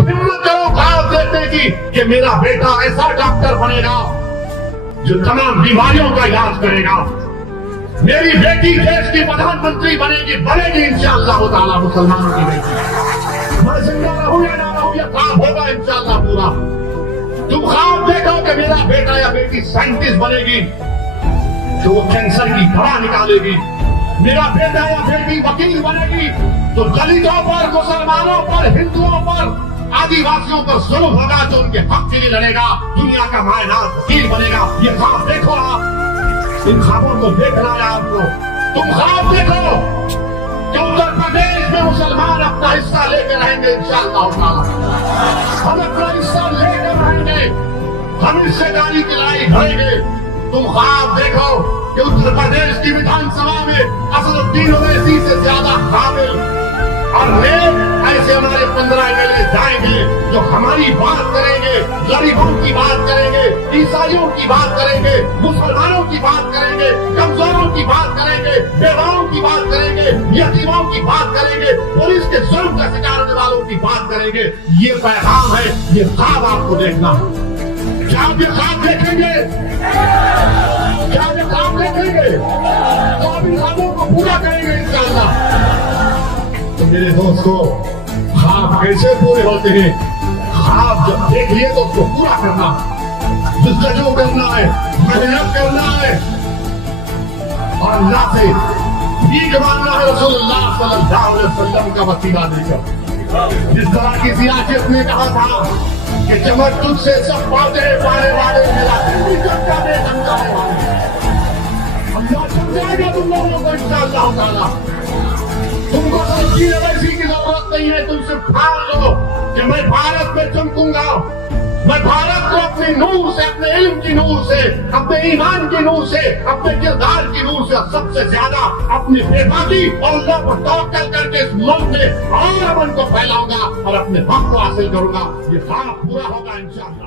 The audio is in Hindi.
हिम्मत करो ख्वाब देखने की कि मेरा बेटा ऐसा डॉक्टर बनेगा जो तमाम बीमारियों का इलाज करेगा, मेरी बेटी देश की प्रधानमंत्री बनेगी इंशाअल्लाह ताला मुसलमानों की बेटी। मैं जिंदा रहूं या ना रहूं, यह ख्वाब होगा इंशाअल्लाह पूरा। तुम ख्वाब देखो कि मेरा बेटा या बेटी साइंटिस्ट बनेगी तो वो कैंसर की दवा निकालेगी, मेरा बेटा या बेटी वकील बनेगी तो दलितों पर, मुसलमानों पर, हिंदुओं पर, आदिवासियों पर जुल्म होगा तो उनके हक के लिए लड़ेगा, दुनिया का मायनार वकील बनेगा। ये ख्वाब देखो आप, इन ख्वाबों को देखना है आपको। तुम ख्वाब देखो कि उत्तर प्रदेश में मुसलमान अपना हिस्सा लेकर रहेंगे इंशाअल्लाह ताला। हम अपना हिस्सा लेकर रहेंगे, हम हिस्सेदारी की लड़ाई लड़ेंगे। तुम ख्वाब देखो कि उत्तर प्रदेश की विधानसभा में असदुद्दीन ओवैसी से ज्यादा काबिल और नेक ऐसे हमारे 15 एमएलए जाएंगे जो हमारी बात करेंगे, गरीबों की बात करेंगे, ईसाइयों की बात करेंगे, मुसलमानों की बात करेंगे, कमजोरों की बात करेंगे, बेवाओं की बात करेंगे, यतीमों की बात करेंगे, पुलिस के जुल्म का शिकार होने वालों की बात करेंगे। ये पैगाम है, ये ख्वाब आपको देखना है। क्या आप ये ख्वाब देखेंगे? क्या आप ये ख्वाब देखेंगे? तो आप इन ख्वाबों को पूरा करेंगे इंशाअल्लाह। तो मेरे दोस्तों, ख्वाब कैसे पूरे होते हैं? ख्वाब जब देख लिए तो उसको पूरा करना, जद्दोजहद करना है, मेहनत करना है और अल्लाह से भीख मांगना है रसूलुल्लाह सल्लल्लाहु अलैहि वसल्लम का वसीला देकर। जिस तरह की सियासत ने कहा था कि चमक तुझसे सब बातें पाने वाले मेरा अल्लाह समझाएगा तुम लोगों को इंशाअल्लाह ताला। तुमको असादुद्दीन ओवैसी की जरूरत नहीं है, तुम सिर्फ ठान लो कि मैं भारत में चमकूंगा, मैं भारत को अपनी नूर से, अपने इल्म की नूर से, अपने ईमान की नूर से, अपने किरदार की नूर से, सबसे ज्यादा अपनी बेबाकी और अल्लाह पर तवक्कल करके इस मुल्क में और अमन को फैलाऊंगा और अपने हक को हासिल करूंगा। ये ख्वाब पूरा होगा इंशाअल्लाह।